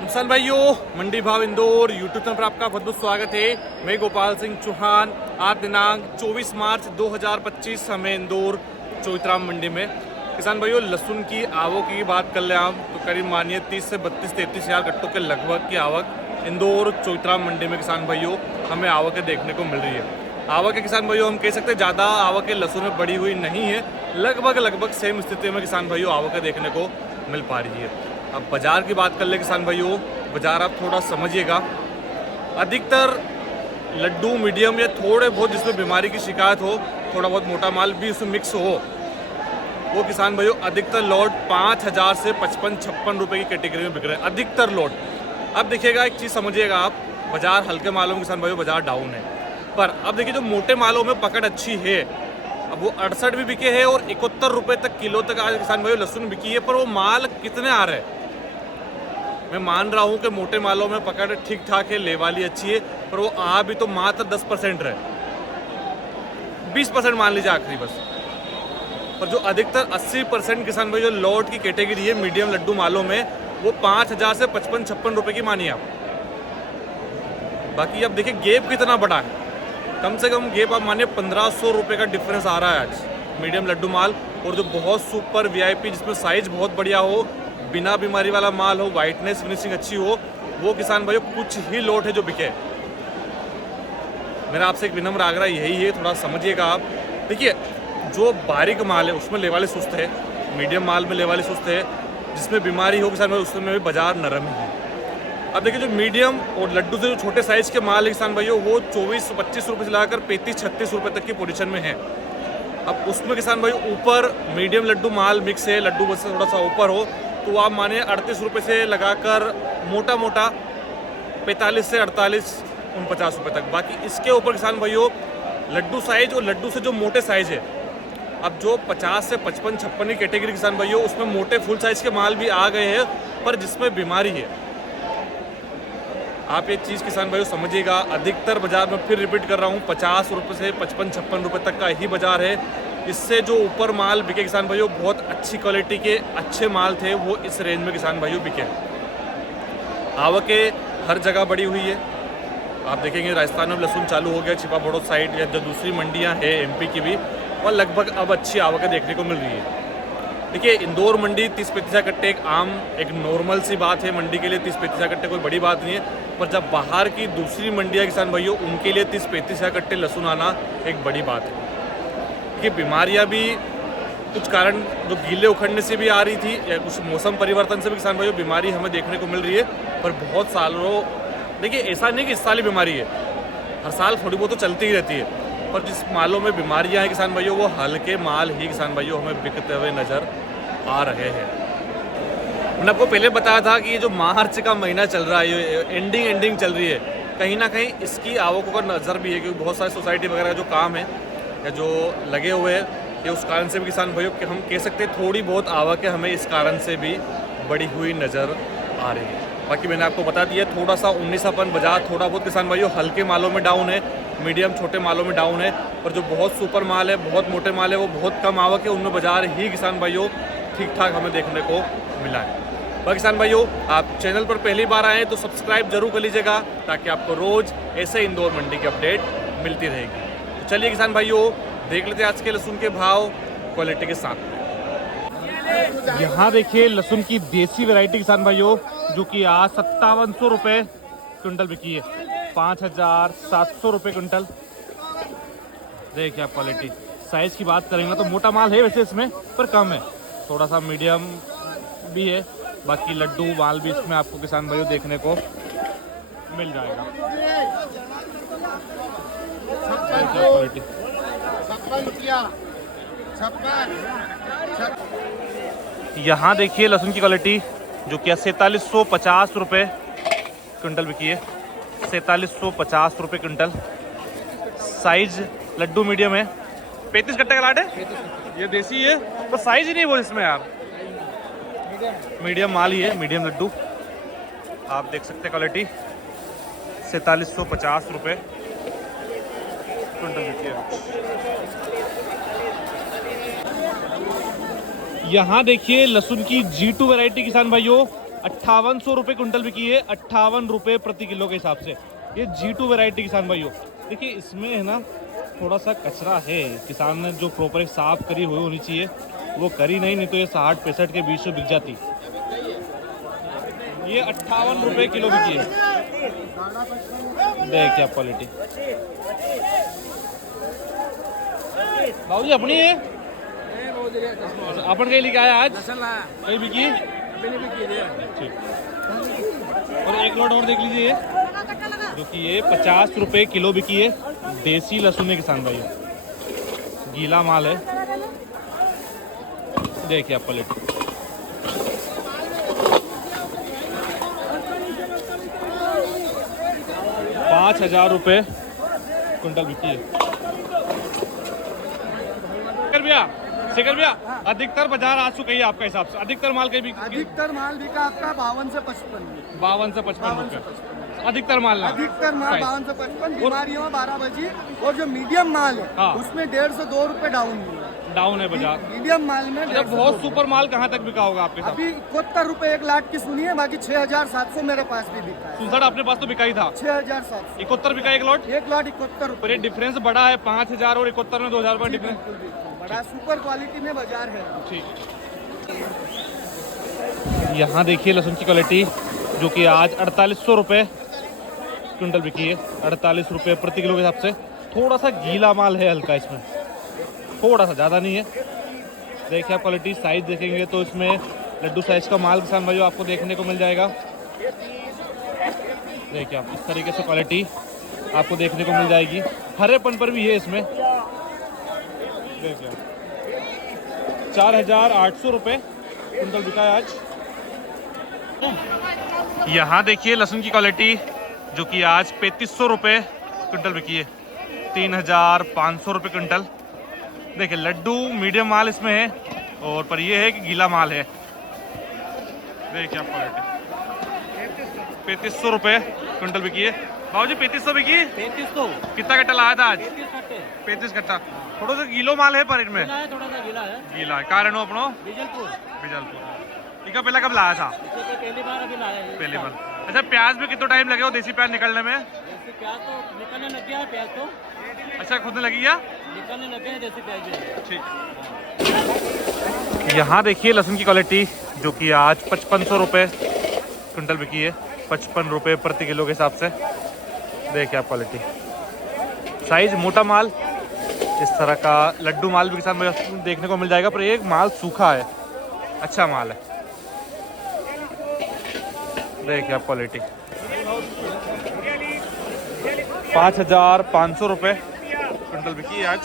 किसान भाइयों, मंडी भाव इंदौर यूट्यूब चैनल पर आपका बहुत बहुत स्वागत है। मैं गोपाल सिंह चौहान। आज दिनांक 24 मार्च 2025 हमें इंदौर चौथराम मंडी में किसान भाइयों लहसुन की आवक की बात कर ले हम तो करीब मानिए 30 से 32-33 हज़ार कट्टों के लगभग की आवक इंदौर चौथराम मंडी में किसान भाइयों हमें आवकें देखने को मिल रही है। आवक के किसान भाइयों हम कह सकते हैं ज़्यादा आवकें लहसुन में बढ़ी हुई नहीं है, लगभग सेम स्थिति में किसान भाइयों आवकें देखने को मिल पा रही है। अब बाज़ार की बात कर ले किसान भाइयों, बाज़ार आप थोड़ा समझिएगा। अधिकतर लड्डू मीडियम या थोड़े बहुत जिसमें बीमारी की शिकायत हो, थोड़ा बहुत मोटा माल भी उसमें मिक्स हो, वो किसान भाइयों अधिकतर लॉट 5,000 से 55-56 रुपये की कैटेगरी में बिक रहे हैं अधिकतर लॉट। अब देखिएगा एक चीज़ समझिएगा आप, बाज़ार हल्के मालों में किसान भाइयों बाज़ार डाउन है, पर अब देखिए जो मोटे मालों में पकड़ अच्छी है। अब वो 68 भी बिके हैं और 71 रुपये तक किलो तक आज किसान भाइयों लहसुन बिकी है, पर वो माल कितने आ रहे हैं। मैं मान रहा हूँ कि मोटे मालों में पकड़ ठीक ठाक है, ले वाली अच्छी है, पर वो आ भी तो मात्र 10% रहे, 20% मान लीजिए आखिरी बस। पर जो अधिकतर 80% किसान भाई जो लॉट की कैटेगरी है मीडियम लड्डू मालों में, वो 5,000 से 55-56 रुपये की मानिए आप। बाकी अब देखिए गैप कितना बड़ा है, कम से कम गैप आप मानिए 1,500 रुपये का डिफरेंस आ रहा है आज मीडियम लड्डू माल। और जो बहुत सुपर वीआईपी जिसमें साइज बहुत बढ़िया हो, बिना बीमारी वाला माल हो, वाइटनेस फिनिशिंग अच्छी हो, वो किसान भाइयों कुछ ही लोट है जो बिके। मेरा आपसे एक विनम्र आग्रह यही है, थोड़ा समझिएगा आप। देखिए जो बारीक माल है उसमें लेवाले सुस्त है, मीडियम माल में लेवाले सुस्त है, जिसमें बीमारी हो किसान भाई उसमें भी बाजार नरम ही है। अब देखिए जो मीडियम और लड्डू से जो छोटे साइज़ के माल है किसान भाइयों, वो 24-25 रुपये से लगाकर 35-36 रुपये तक की पोजीशन में है। अब उसमें किसान भाई ऊपर मीडियम लड्डू माल मिक्स है, लड्डू बस थोड़ा सा ऊपर हो तो आप माने 38 रुपये से लगाकर मोटा 45 से 48-49 रुपये तक। बाकी इसके ऊपर किसान भाइयों लड्डू साइज और लड्डू से जो मोटे साइज़ है, अब जो 50 से 55-56 की कैटेगरी किसान भाइयों उसमें मोटे फुल साइज़ के माल भी आ गए हैं, पर जिसमें बीमारी है। आप ये चीज़ किसान भाइयों समझिएगा। अधिकतर बाज़ार में फिर रिपीट कर रहा हूँ 50 रुपये से 55-56 रुपये तक का ही बाज़ार है। इससे जो ऊपर माल बिके किसान भाइयों बहुत अच्छी क्वालिटी के अच्छे माल थे, वो इस रेंज में किसान भाइयों बिके। आवकें हर जगह बढ़ी हुई है। आप देखेंगे राजस्थान में लहसुन चालू हो गया, छिपा बड़ौद साइड या जो दूसरी मंडियां हैं एमपी की भी, और लगभग अब अच्छी आवकें देखने को मिल रही है। देखिए इंदौर मंडी 30-35 कट्टे एक नॉर्मल सी बात है मंडी के लिए। 30-35 कट्टे कोई बड़ी बात नहीं है, पर जब बाहर की दूसरी मंडियाँ किसान भाइयों उनके लिए 30-35 कट्टे लहसुन आना एक बड़ी बात है। कि बीमारियां भी कुछ कारण जो गीले उखड़ने से भी आ रही थी या कुछ मौसम परिवर्तन से भी किसान भाइयों बीमारी हमें देखने को मिल रही है। पर बहुत सालों देखिए ऐसा नहीं कि इस साल ही बीमारी है, हर साल थोड़ी बहुत तो चलती ही रहती है, पर जिस मालों में बीमारियां हैं किसान भाइयों वो हल्के माल ही किसान भाइयों हमें बिकते हुए नज़र आ रहे हैं। मैंने आपको पहले बताया था कि ये जो मार्च का महीना चल रहा है, ये एंडिंग चल रही है, कहीं ना कहीं इसकी आवकों का नज़र भी है, क्योंकि बहुत सारी सोसाइटी वगैरह का जो काम है या जो लगे हुए हैं, ये उस कारण से भी किसान भाइयों कि हम कह सकते हैं थोड़ी बहुत आवक है हमें इस कारण से भी बढ़ी हुई नज़र आ रही है। बाकी मैंने आपको बता दिया थोड़ा सा 19अपन बाजार थोड़ा बहुत किसान भाइयों हल्के मालों में डाउन है, मीडियम छोटे मालों में डाउन है, पर जो बहुत सुपर माल है, बहुत मोटे माल है, वो बहुत कम आवक है, उनमें बाजार ही किसान भाइयों ठीक ठाक हमें देखने को मिला है। बाकी किसान भाइयों आप चैनल पर पहली बार आएँ तो सब्सक्राइब जरूर कर लीजिएगा, ताकि आपको रोज़ ऐसे इंदौर मंडी की अपडेट मिलती रहेगी। चलिए किसान भाइयों देख लेते हैं आज के लहसुन के भाव क्वालिटी के साथ में। यहाँ देखिए लहसुन की देसी वैरायटी किसान भाइयों जो कि आज 5700 रुपये क्विंटल बिकी है, 5,700 रुपये क्विंटल। देखिए आप क्वालिटी साइज़ की बात करेंगे तो मोटा माल है वैसे इसमें, पर कम है, थोड़ा सा मीडियम भी है। बाकी लड्डू माल भी इसमें आपको किसान भाइयों देखने को मिल जाएगा। क्वालिटी यहाँ देखिए लहसुन की क्वालिटी जो कि 4750 रुपये क्विंटल बिकी है, 4750 रुपये क्विंटल। साइज लड्डू मीडियम है, 35 कट्टे का लाट है, ये देसी है, तो साइज ही नहीं वो इसमें यार, मीडियम माल ही है, मीडियम लड्डू। आप देख सकते हैं क्वालिटी 4750 रुपये क्विंटल बिकी है। यहाँ देखिए लहसुन की G2 वैरायटी किसान भाइयों 5800 रुपये कुंटल बिकी है, 58 रुपये प्रति किलो के हिसाब से। ये G2 वैरायटी किसान भाइयों। देखिए इसमें है ना थोड़ा सा कचरा है, किसान ने जो प्रॉपर साफ करी हुई होनी चाहिए वो करी नहीं तो ये 60-65 के बीच में बिक जाती। ये 58 रुपये किलो बिकी है। देखिए आप क्वालिटी बाबूजी अपनी है, अपन कहीं लेके आया आज, कहीं बिकी ठीक। और एक लोट और देख लीजिए जो कि ये 50 रुपये किलो बिकी है। देसी लहसुन है किसान भाई, गीला माल है। देखिए आप क्वालिटी 5000 रुपये कुंटल बिकी है। शेखर भैया अधिकतर बाजार आ चुका है आपका हिसाब से, अधिकतर माल कहीं अधिकतर माल बिका आपका 52 से 55। 52 से 55 रुपये अधिकतर माल। अधिकतर माल 52 से 55। बीमारियों में 12 बजी। और जो मीडियम माल है हाँ। उसमें 1.5 से 2 रुपये डाउन है बाजार। मीडियम माल में बहुत सुपर माल कहाँ तक बिका होगा आपके साथ? अभी 71 रुपये 1 लाख की सुनिए, बाकी 6700 मेरे पास भी बिका है। सुसड़ अपने पास तो बिका ही था, 6700। 71 बिका एक लॉट। 1 लाख 71 पर रुपये। ये डिफरेंस बड़ा है, 5000 और 71 में 2000 रुपये डिफरेंस। बड़ा सुपर क्वालिटी में बाजार है। ठीक। यहाँ देखिए लहसुन की क्वालिटी जो कि आज 4800 रुपये क्विंटल बिकी है, 48 रुपये प्रति किलो के हिसाब से। थोड़ा सा गीला माल है हल्का इसमें, थोड़ा सा, ज़्यादा नहीं है। देखिए आप क्वालिटी साइज देखेंगे तो इसमें लड्डू साइज का माल किसान भाइयों आपको देखने को मिल जाएगा। देखिए आप इस तरीके से क्वालिटी आपको देखने को मिल जाएगी। हरेपन पर भी है इसमें। देखिए 4800 रुपये कुंटल बिका है आज। यहाँ देखिए लहसुन की क्वालिटी जो कि आज 3500 रुपये कुंटल बिकी है, 3500 रुपये कुंटल। देखिए लड्डू मीडियम माल इसमें है, और पर ये है कि गीला माल है। देखिए आप क्वालिटी 3500 रुपये कुंटल बिकी है। बाबूजी 3500 बिकी? 3500। कितना कट्टा लाया था आज? 35 कट्टा। थोड़ा सा गीलो माल है पर इनमें थोड़ा सा गीला है। गीला है कारण अपनो बिजलपुर। इका पहला कब लाया था? पहली बार अभी लाया है। पहली बार। अच्छा प्याज में कितना टाइम लगे हो देसी प्याज निकलने में? देसी प्याज तो निकलने लग गया है। प्याज तो अच्छा खुद ने लगी क्या? निकलने लगे हैं देसी प्याज। ठीक। यहाँ देखिए लहसुन की क्वालिटी जो कि आज 5500 रुपये कुंटल बिकी है, 55 रुपये प्रति किलो के हिसाब से। देखिए आप क्वालिटी साइज मोटा माल, इस तरह का लड्डू माल भी किसान में देखने को मिल जाएगा, पर एक माल सूखा है, अच्छा माल है। देखिए आप क्वालिटी 5500 रुपये कुंटल बिकी है आज।